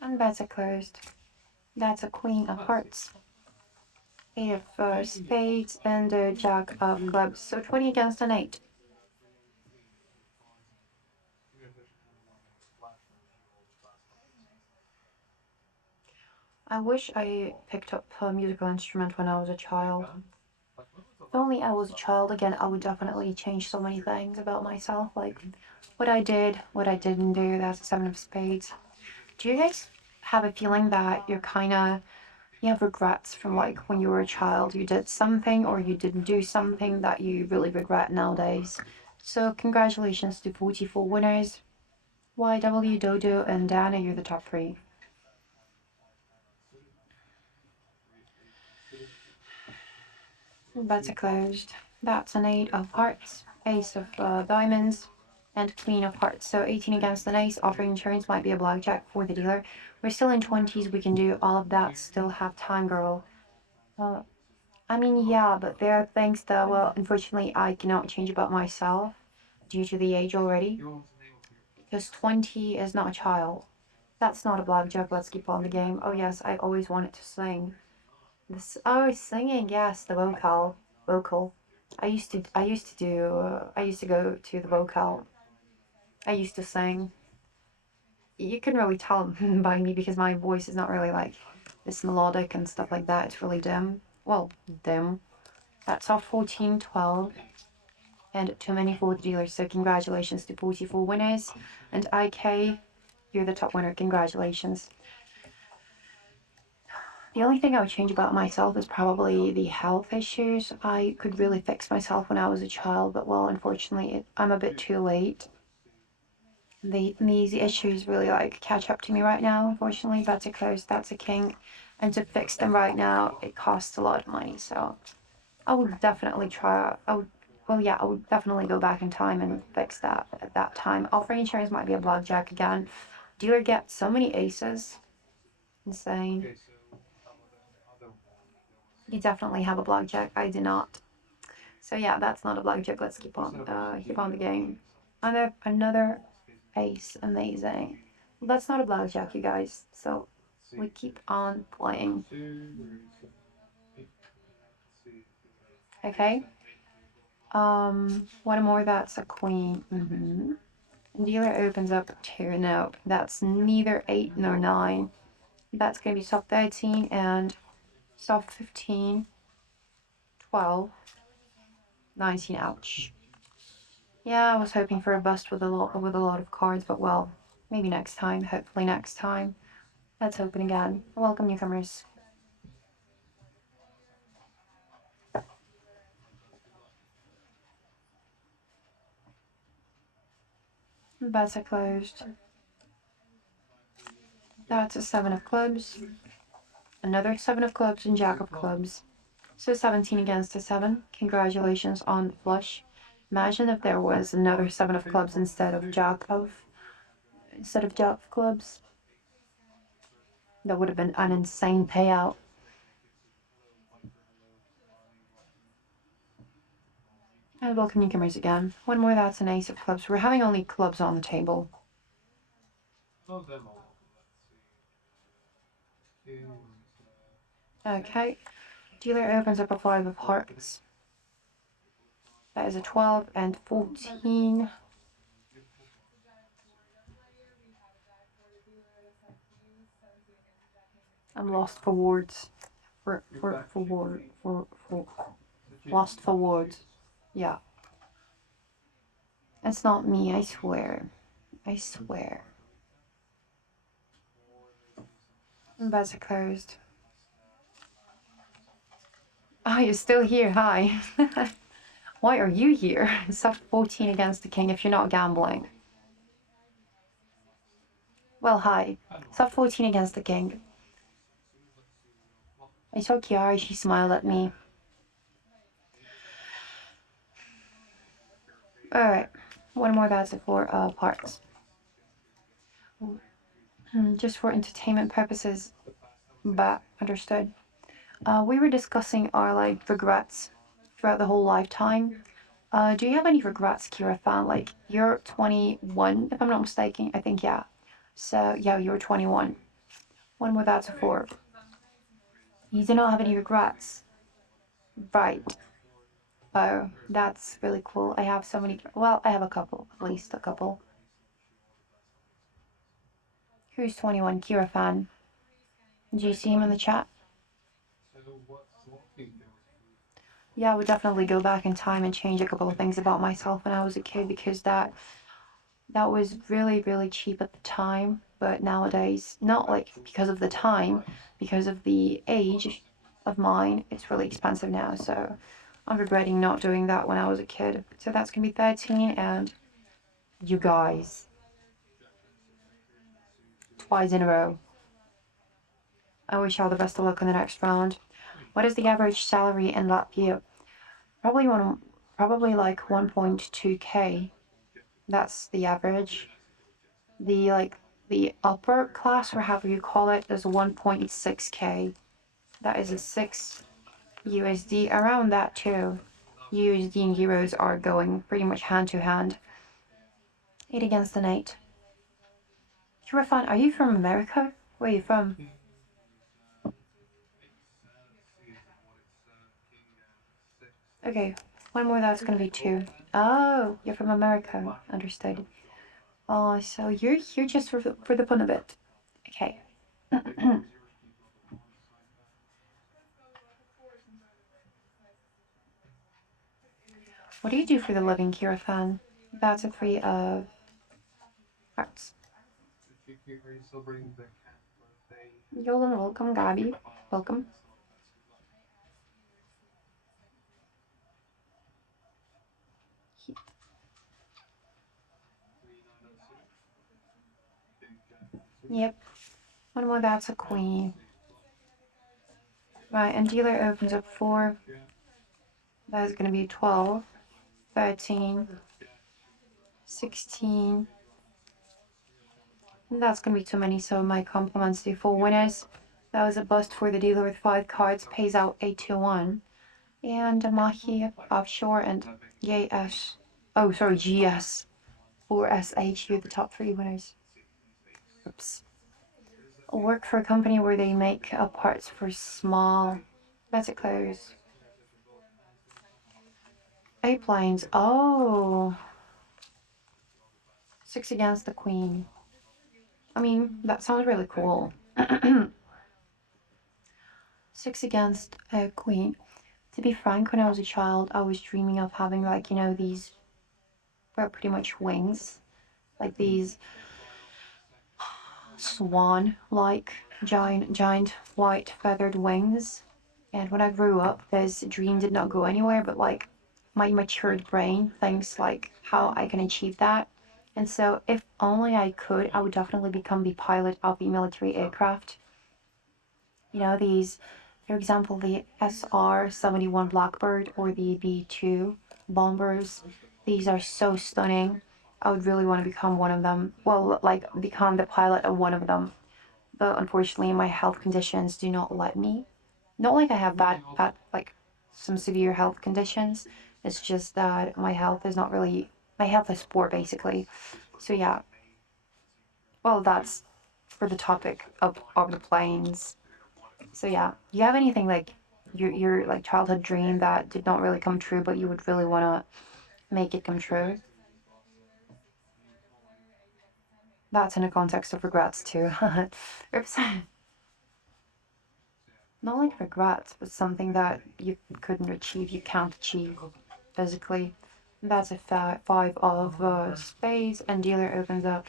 And bets are closed. That's a queen of hearts. Eight of spades and a jack of clubs. So 20 against an 8. I wish I picked up a musical instrument when I was a child. If only I was a child again, I would definitely change so many things about myself. Like what I did, what I didn't do. That's a 7 of spades. Do you guys have a feeling that you have regrets from like when you were a child? You did something or you didn't do something that you really regret nowadays. So congratulations to 44 winners. YW, Dodo, and Dana, you're the top three. Bets are closed. That's an 8 of hearts, ace of diamonds, and queen of hearts. So 18 against an ace. Offering insurance might be a blackjack for the dealer. We're still in 20s. We can do all of that. Still have time, girl. Uh, I mean, yeah, but there are things that, well, unfortunately, I cannot change about myself due to the age already. Because 20 is not a child. That's not a blackjack. Let's keep on the game. Oh, yes, I always wanted to sing. This, oh, singing, yes, the vocal. I used to go to the vocal. I used to sing. You can really tell by me because my voice is not really like this melodic and stuff like that. It's really dim. Well, dim. That's off 14, 12, and too many for the dealers. So congratulations to 44 winners. And IK, you're the top winner. Congratulations. The only thing I would change about myself is probably the health issues. I could really fix myself when I was a child, but well, unfortunately, I'm a bit too late. These issues really like catch up to me right now, unfortunately. That's a close, that's a king. And to fix them right now, it costs a lot of money. So I would definitely try, I would definitely go back in time and fix that at that time. Offering insurance might be a blackjack again. Dealer gets so many aces. Insane. You definitely have a blackjack. I do not. So yeah, that's not a blackjack. Let's keep on the game. Another ace. Amazing. Well, that's not a blackjack, you guys. So we keep on playing. Okay. One more. That's a queen. Dealer opens up two. No, that's neither 8 nor 9. That's gonna be soft 13 and soft 15, 12, 19. Ouch. Yeah, I was hoping for a bust with a lot of cards, but well, maybe next time. Hopefully next time. Let's open again. Welcome newcomers. Bets are closed. That's a 7 of clubs. Another 7 of clubs and jack of clubs. So 17 against a 7. Congratulations on the flush. Imagine if there was another 7 of clubs instead of jack of clubs. That would have been an insane payout. And welcome newcomers again. One more, that's an ace of clubs. We're having only clubs on the table. Okay. Dealer opens up a 5 of hearts. That is a 12 and 14. I'm lost for words. For lost for words. Yeah. It's not me, I swear. I swear. Bets are closed. Ah, you're still here. Hi. Why are you here? Soft 14 against the king if you're not gambling. Well, hi. Soft 14 against the king. I saw Kiara, she smiled at me. Alright. One more, that's it for parts. Just for entertainment purposes, but understood. We were discussing our like regrets throughout the whole lifetime. Do you have any regrets, Kira fan? Like you're 21, if I'm not mistaken. I think yeah. So yeah, you're 21. One more, that's a 4. You do not have any regrets. Right. Oh, that's really cool. I have so many. Well, I have a couple, at least a couple. Who's 21? Kira fan. Did you see him in the chat? Yeah, I would definitely go back in time and change a couple of things about myself when I was a kid, because that was really, really cheap at the time. But nowadays, not like because of the time, because of the age of mine, it's really expensive now. So I'm regretting not doing that when I was a kid. So that's gonna be 13, and you guys, twice in a row. I wish you all the best of luck in the next round. What is the average salary in Latvia? Probably like 1.2k. That's the average. The upper class, or however you call it, is 1.6k. That is a 6 USD, around that too. USD and euros are going pretty much hand to hand. 8 against an 8. You're a fan. Are you from America? Where are you from? Okay, one more, that's gonna be 2. Oh, you're from America. Understood. Oh, so you're here just for the fun of it. Okay. What do you do for the living, Kira fan? That's a 3 of hearts. Yolan, welcome. Gabi, welcome. Yep. One more, that's a queen. Right, and dealer opens up 4. That is going to be 12, 13, 16. That's going to be too many, so my compliments to 4 winners. That was a bust for the dealer with 5 cards, pays out 821. And Mahi offshore and GS. Oh, sorry, GS or SH. You're the top 3 winners. Oops. I work for a company where they make parts for small. That's it, close. Airplanes. Oh. 6 against the queen. I mean, that sounds really cool. 6 against a queen. To be frank, when I was a child, I was dreaming of having, like, these were pretty much wings. Like these swan-like giant white feathered wings. And when I grew up, this dream did not go anywhere, but like my matured brain thinks like how I can achieve that. And so if only I could, I would definitely become the pilot of the military aircraft. These, for example, the SR-71 Blackbird or the B-2 bombers. These are so stunning. I would really want to become one of them. Well, like become the pilot of one of them. But unfortunately, my health conditions do not let me. Not like I have bad, like some severe health conditions. It's just that my health is not really, my health is poor basically. So yeah. Well, that's for the topic of the planes. So yeah, do you have anything like your like childhood dream that did not really come true, but you would really want to make it come true? That's in a context of regrets too. Oops. Not like regrets, but something that you couldn't achieve, you can't achieve physically. That's a 5 of spades, and dealer opens up.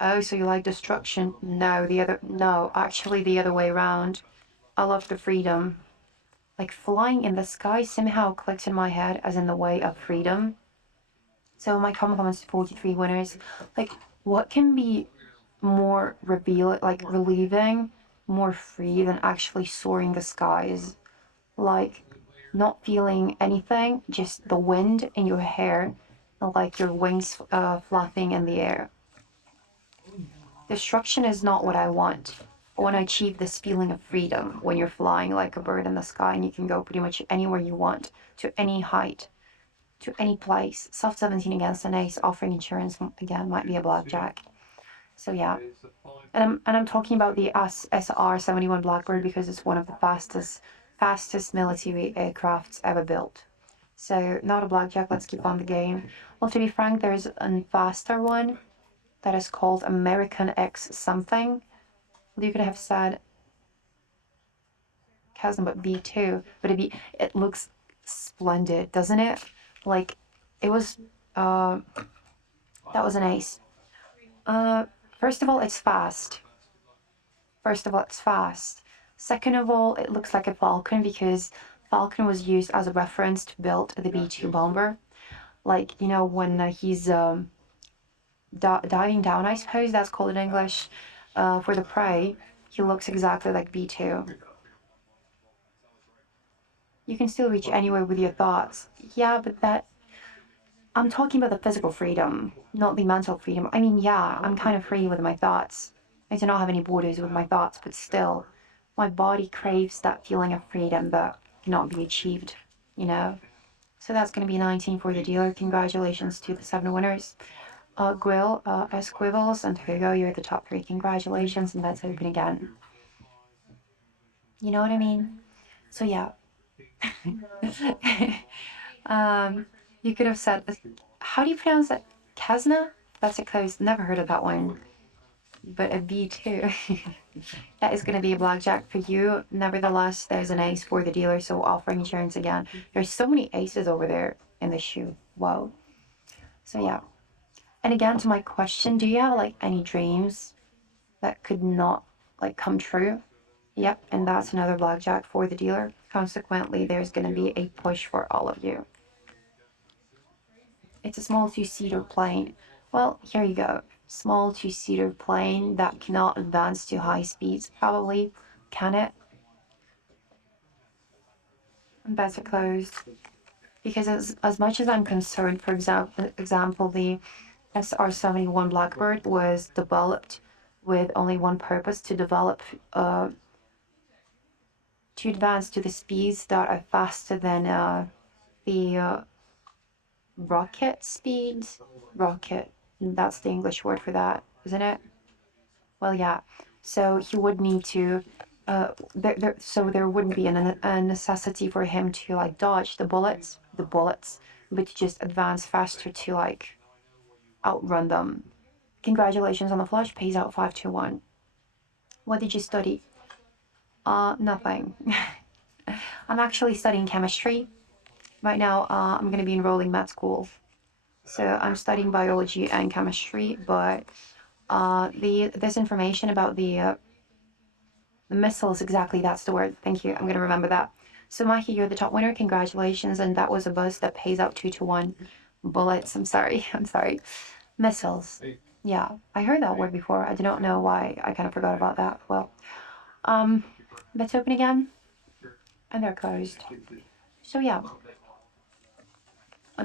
Oh, so you like destruction? No, actually the other way around. I love the freedom. Like flying in the sky somehow clicks in my head as in the way of freedom. So my compliments to 43 winners. Like, what can be more relieving, more free than actually soaring the skies? Like, not feeling anything, just the wind in your hair, and like your wings fluffing in the air. Destruction is not what I want. I want to achieve this feeling of freedom when you're flying like a bird in the sky and you can go pretty much anywhere you want, to any height, to any place. Soft 17 against an ace, offering insurance again might be a blackjack. So yeah, and I'm talking about the SR-71 Blackbird because it's one of the fastest military aircrafts ever built. So not a blackjack. Let's keep on the game. Well, to be frank, there's a faster one that is called American X something. You could have said Chasm, but B2, but it looks splendid, doesn't it? Like it was. Uh, that was an ace. Uh, first of all, it's fast. First of all, it's fast. Second of all, it looks like a Falcon because Falcon was used as a reference to build the B2 bomber. Like, you know, when he's diving down, I suppose that's called in English, for the prey, he looks exactly like B2. You can still reach anywhere with your thoughts. Yeah, but I'm talking about the physical freedom, not the mental freedom. I mean, yeah, I'm kind of free with my thoughts. I do not have any borders with my thoughts, but still, my body craves that feeling of freedom that cannot be achieved, you know? So that's going to be 19 for the dealer. Congratulations to the 7 winners. Grill, Squibbles, and Hugo, you're the top 3. Congratulations, and let's open again. You know what I mean? So yeah. You could have said, how do you pronounce that? Kazna? That's a close. Never heard of that one. But a B2. That is going to be a blackjack for you. Nevertheless, there's an ace for the dealer, so offering insurance again. There's so many aces over there in the shoe. Wow. So yeah. And again, to my question, do you have like any dreams that could not like come true? Yep, and that's another blackjack for the dealer. Consequently, there's going to be a push for all of you. It's a small two-seater plane. Well, here you go. Small two-seater plane that cannot advance to high speeds, probably. Can it? Bets are closed. Because as much as I'm concerned, for example, the SR-71 Blackbird was developed with only one purpose, to develop, to advance to the speeds that are faster than the rocket speeds. Rocket, that's the English word for that, isn't it? Well, yeah. So he would need to, so there wouldn't be a necessity for him to like dodge the bullets, but to just advance faster to like outrun them. Congratulations on the flush, pays out 521. What did you study? Nothing. I'm actually studying chemistry. Right now, I'm going to be enrolling med school. So I'm studying biology and chemistry, but this information about the missiles, exactly, that's the word. Thank you. I'm going to remember that. So Mahi, you're the top winner. Congratulations. And that was a buzz that pays out 2-1. Bullets. I'm sorry. I'm sorry. Missiles. Yeah, I heard that word before. I do not know why. I kind of forgot about that. Well, let's open again. And they're closed. So yeah,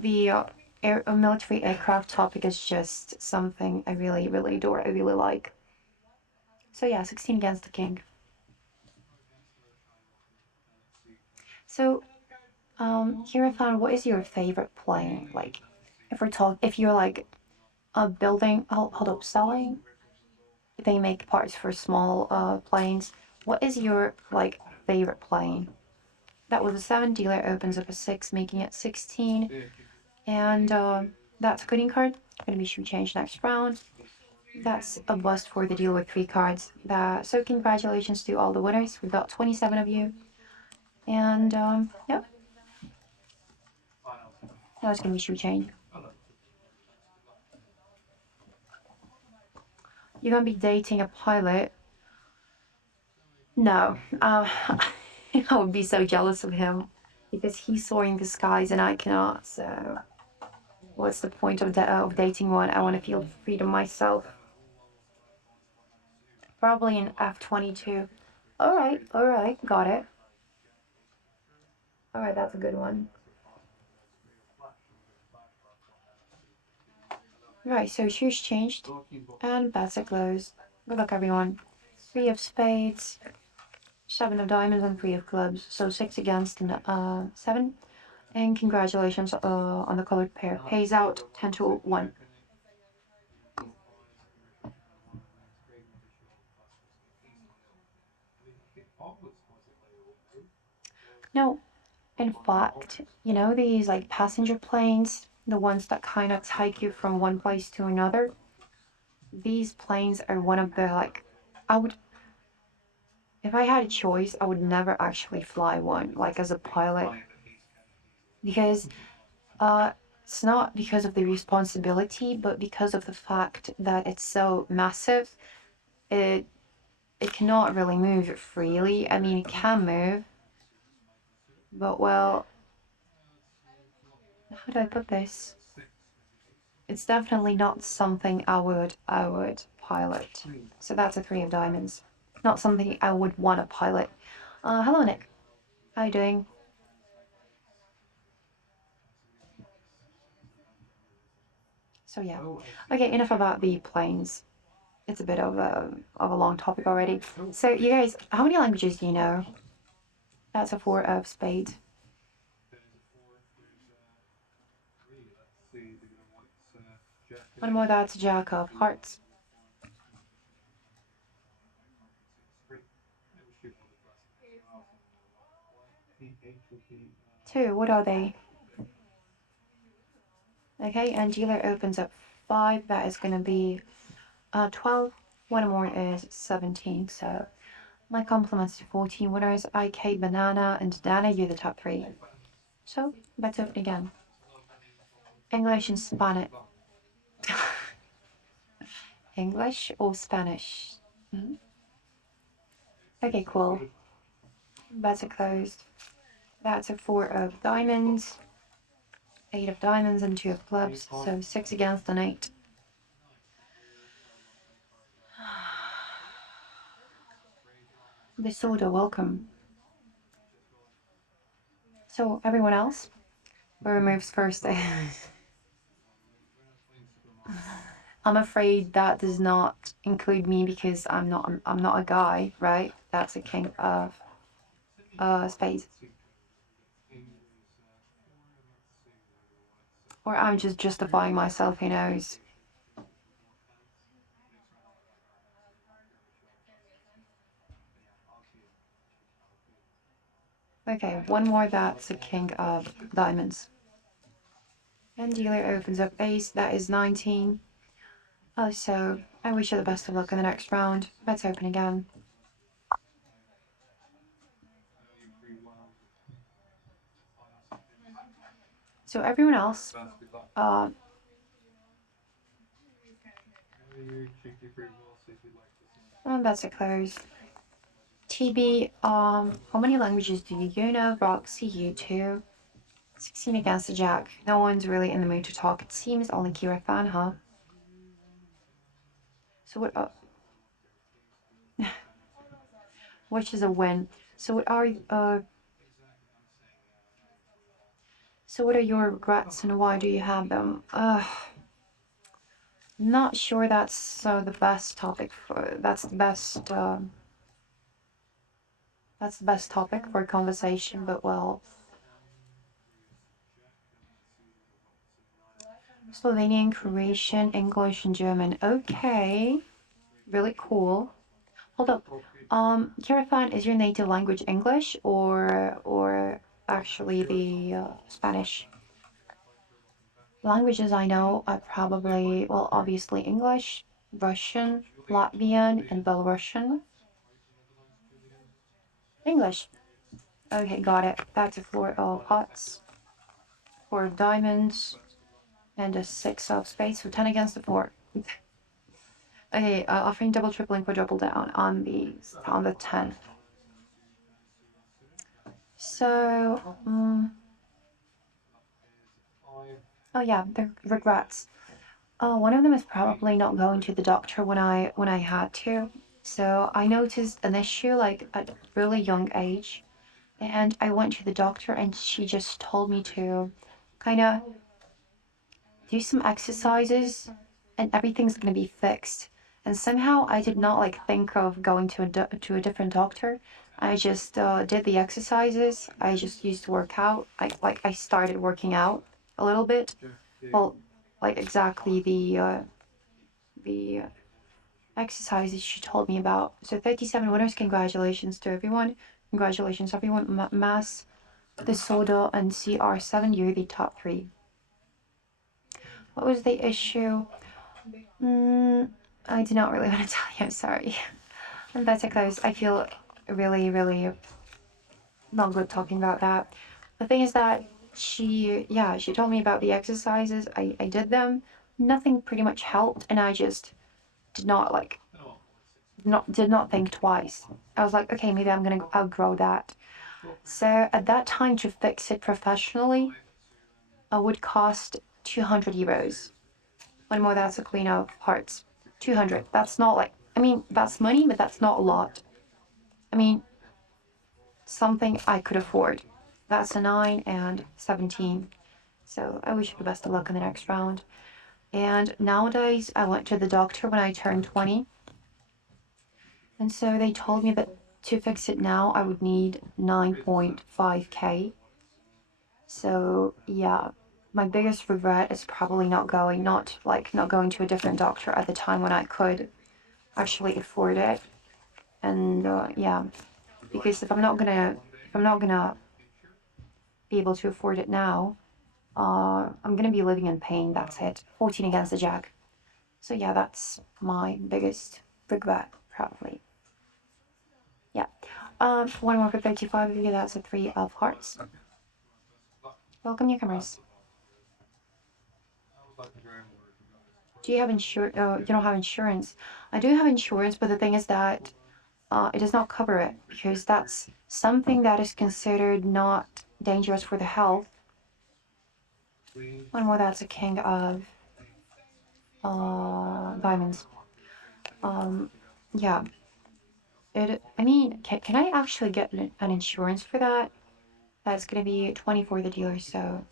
the military aircraft topic is just something I really, really adore. I really like. So yeah, 16 against the king. So here I found, what is your favorite plane? Like, if you're like building, hold up, selling, they make parts for small planes. What is your like favorite plane? That was a 7. Dealer opens up a 6, making it 16. And that's a green card. Gonna be shoe change next round. That's a bust for the dealer with 3 cards. So congratulations to all the winners. We've got 27 of you. And yep. Now it's gonna be shoe change. You're gonna be dating a pilot. No. I would be so jealous of him because he's soaring the skies and I cannot. So what's the point of dating one? I want to feel freedom myself. Probably an F-22. All right, got it. All right, that's a good one. Right, so shoes changed and bets are closed. Good luck, everyone. 3 of spades, 7 of diamonds, and 3 of clubs. So 6 against and 7. And congratulations on the colored pair. Pays out 10-1. No, in fact, you know these like passenger planes, the ones that kind of take you from one place to another? These planes are one of the like, I would, if I had a choice, I would never actually fly one, like as a pilot, because uh, it's not because of the responsibility, but because of the fact that it's so massive. It it cannot really move freely. I mean, it can move, but well, how do I put this? It's definitely not something I would pilot. So that's a three of diamonds. Not something I would want to pilot. Hello Nick. How you doing? So yeah. Okay, enough about the planes. It's a bit of a long topic already. So you guys, how many languages do you know? That's a four of spades. One more, that's jack of hearts. Two, what are they? Okay, and dealer opens up five. That is gonna be 12. One more is 17. So my compliments to 14 winners. IK, Banana, and Dana, you're the top three. So let's open again. English and Spanish. English or Spanish? Hmm? Okay, cool. Bets are closed. That's a four of diamonds, eight of diamonds, and two of clubs. So six against an eight. Disorder, welcome. So everyone else, who removes first? I'm afraid that does not include me because I'm not a guy, right? That's a king of spades. Or I'm just justifying myself, who knows? Okay, one more, that's a king of diamonds. And dealer opens up ace, that is 19. Oh, so I wish you the best of luck in the next round. Let's open again. So everyone else, uh, and that's a close. TB, how many languages do you know? Roxy, you too. 16 against the jack. No one's really in the mood to talk, it seems. Only Kira fan, huh? So what? Which is a win. So what are so what are your regrets and why do you have them? Not sure that's the best topic for. That's the best topic for conversation. But well, Slovenian, Croatian, English, and German. Okay, really cool. Hold up. Kirafan, is your native language English or actually the Spanish? Languages I know are probably, well, obviously English, Russian, Latvian, and Belarusian. English. Okay, got it. That's a four of hearts, four of diamonds, and a six of spades. So 10 against the four. Okay, offering double, triple, and quadruple down on the 10. So, oh yeah, the regrets. One of them is probably not going to the doctor when I had to. So I noticed an issue like at a really young age, and I went to the doctor, and she just told me to kind of do some exercises, and everything's gonna be fixed. And somehow I did not like think of going to to a different doctor. I just did the exercises. I just used to work out. I started working out a little bit. Well, like exactly the exercises she told me about. So 37 winners, congratulations to everyone. Congratulations everyone. Mass, Disorder, and CR7, you're the top 3. What was the issue? I do not really want to tell you, I'm sorry. I'm better close. I feel really, really not good talking about that. The thing is that she told me about the exercises. I did them. Nothing pretty much helped, and I just did not did not think twice. I was like, okay, maybe I'm gonna outgrow that. So at that time, to fix it professionally, it would cost 200 euros. One more, that's a Queen of Hearts. 200. That's not like, I mean, that's money, but that's not a lot. I mean, something I could afford. That's a 9 and 17. So I wish you the best of luck in the next round. And nowadays, I went to the doctor when I turned 20. And so they told me that to fix it now, I would need 9.5k. So yeah, my biggest regret is probably not going to a different doctor at the time when I could actually afford it. And yeah, because if I'm not gonna be able to afford it now, I'm gonna be living in pain. That's it. 14 against the jack. So yeah, that's my biggest regret, probably. Yeah. One more for 35. Because that's a 3 of hearts. Welcome newcomers. Do you have insurance? You don't have insurance. I do have insurance, but the thing is that it does not cover it because that's something that is considered not dangerous for the health. One more, that's a king of diamonds. Yeah. I mean, can I actually get an insurance for that? That's gonna be 20 for the dealer, so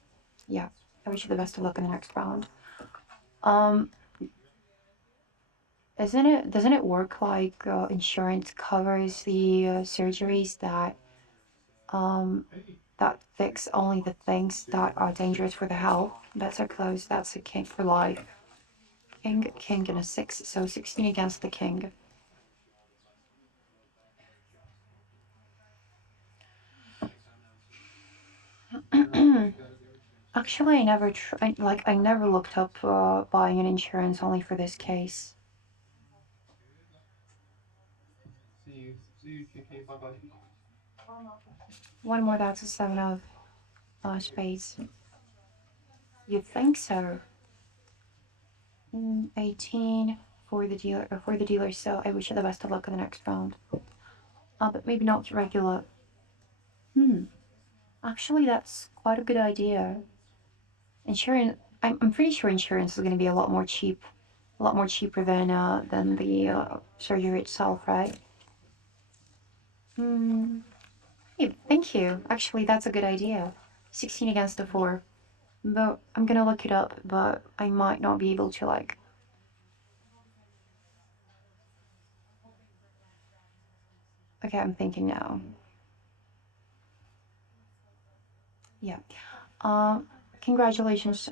yeah. I wish you the best of luck in the next round. Um, doesn't it work like insurance covers the surgeries um, that fix only the things that are dangerous for the health? Bets are closed. That's a king for life. King, and a 6, so 16 against the king. Actually, I never looked up buying an insurance only for this case. One more, that's a 7 of spades. You think so? 18 for the dealer. So I wish you the best of luck in the next round. But maybe not regular. Actually, that's quite a good idea. Insurance. I'm pretty sure insurance is going to be a lot more cheaper than the surgery itself, right? Hey, thank you. Actually, that's a good idea. 16 against the 4. But I'm gonna look it up, but I might not be able to Okay, I'm thinking now. Yeah. Congratulations